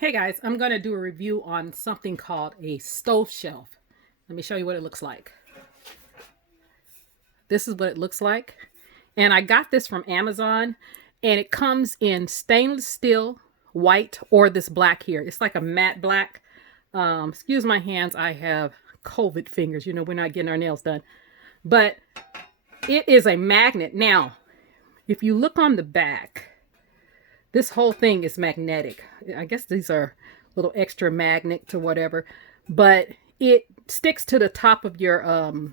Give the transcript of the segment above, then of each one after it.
Hey guys, I'm going to do a review on something called a stove shelf. Let me show you what it looks like. This is what it looks like. And I got this from Amazon, and it comes in stainless steel, white, or this black here. It's like a matte black. Excuse my hands. I have COVID fingers. You know, we're not getting our nails done. But it is a magnet. Now, if you look on the back, this whole thing is magnetic. I guess these are little extra magnets or whatever, but it sticks to the top of your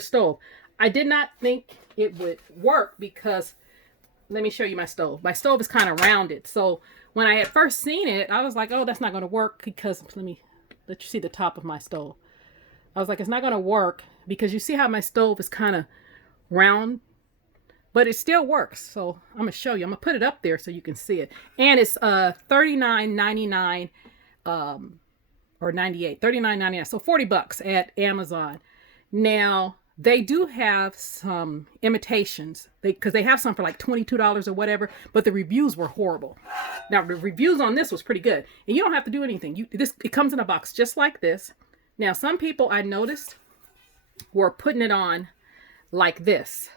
stove. I did not think it would work because let me show you my stove. My stove is kind of rounded. So when I had first seen it, I was like, oh, that's not going to work because let me let you see the top of my stove. I was like, it's not going to work because you see how my stove is kind of round, but it still works. So I'm gonna show you. I'm gonna put it up there so you can see it. And it's $39.99 or 98, $39.99. So 40 bucks at Amazon. Now they do have some imitations because they have some for like $22 or whatever, but the reviews were horrible. Now the reviews on this was pretty good, and you don't have to do anything. It comes in a box just like this. Now some people I noticed were putting it on like this.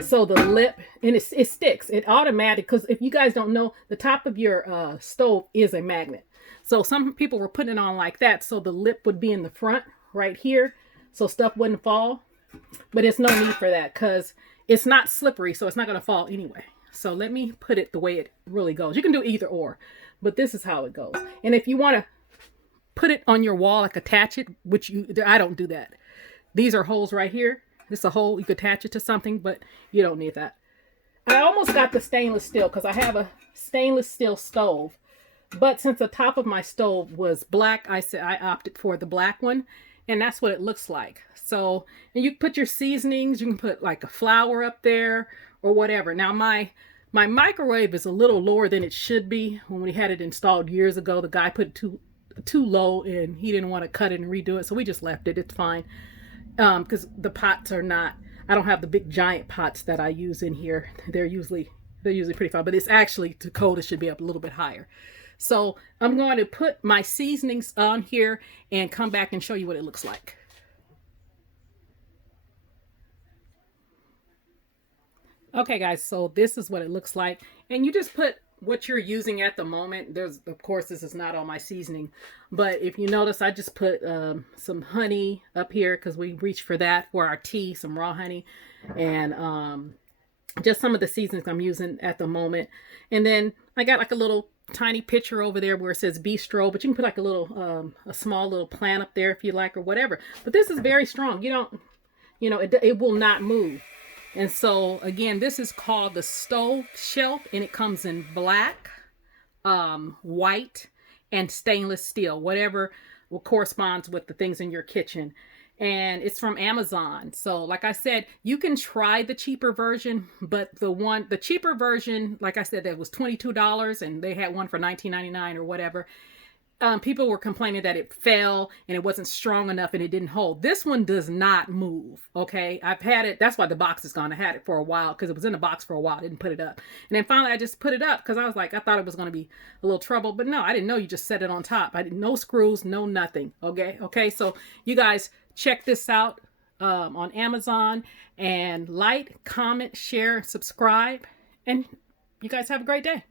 So the lip, and it sticks. It automatic, because if you guys don't know, the top of your stove is a magnet. So some people were putting it on like that, so the lip would be in the front right here, so stuff wouldn't fall. But it's no need for that because it's not slippery, so it's not going to fall anyway. So let me put it the way it really goes. You can do either or, but this is how it goes. And if you want to put it on your wall, like attach it, which I don't do that. These are holes right here. This is a hole. You could attach it to something, but you don't need that. I almost got the stainless steel because I have a stainless steel stove. But since the top of my stove was black, I opted for the black one. And that's what it looks like. So, and you can put your seasonings. You can put like a flour up there or whatever. Now, my microwave is a little lower than it should be. When we had it installed years ago, the guy put it too low and he didn't want to cut it and redo it. So we just left it. It's fine. Because the pots are not, I don't have the big giant pots that I use in here. They're usually pretty fine, but it's actually too cold. It should be up a little bit higher. So I'm going to put my seasonings on here and come back and show you what it looks like. Okay guys, so this is what it looks like. And you just put what you're using at the moment. There's, of course, this is not all my seasoning, but if you notice, I just put some honey up here because we reached for that for our tea, some raw honey, and just some of the seasonings I'm using at the moment. And then I got like a little tiny picture over there where it says bistro, but you can put like a little a small little plant up there if you like or whatever. But this is very strong. It will not move. And so, again, this is called the StoveShelf, and it comes in black, white, and stainless steel, whatever corresponds with the things in your kitchen. And it's from Amazon. So, like I said, you can try the cheaper version, but the cheaper version, like I said, that was $22, and they had one for $19.99 or whatever. People were complaining that it fell and it wasn't strong enough and it didn't hold. This one does not move. Okay. I've had it. That's why the box is gone. I had it for a while because it was in the box for a while. I didn't put it up. And then finally I just put it up because I was like, I thought it was going to be a little trouble, but no, I didn't know you just set it on top. I didn't, no screws, no nothing. Okay. Okay. So you guys check this out on Amazon, and like, comment, share, subscribe, and you guys have a great day.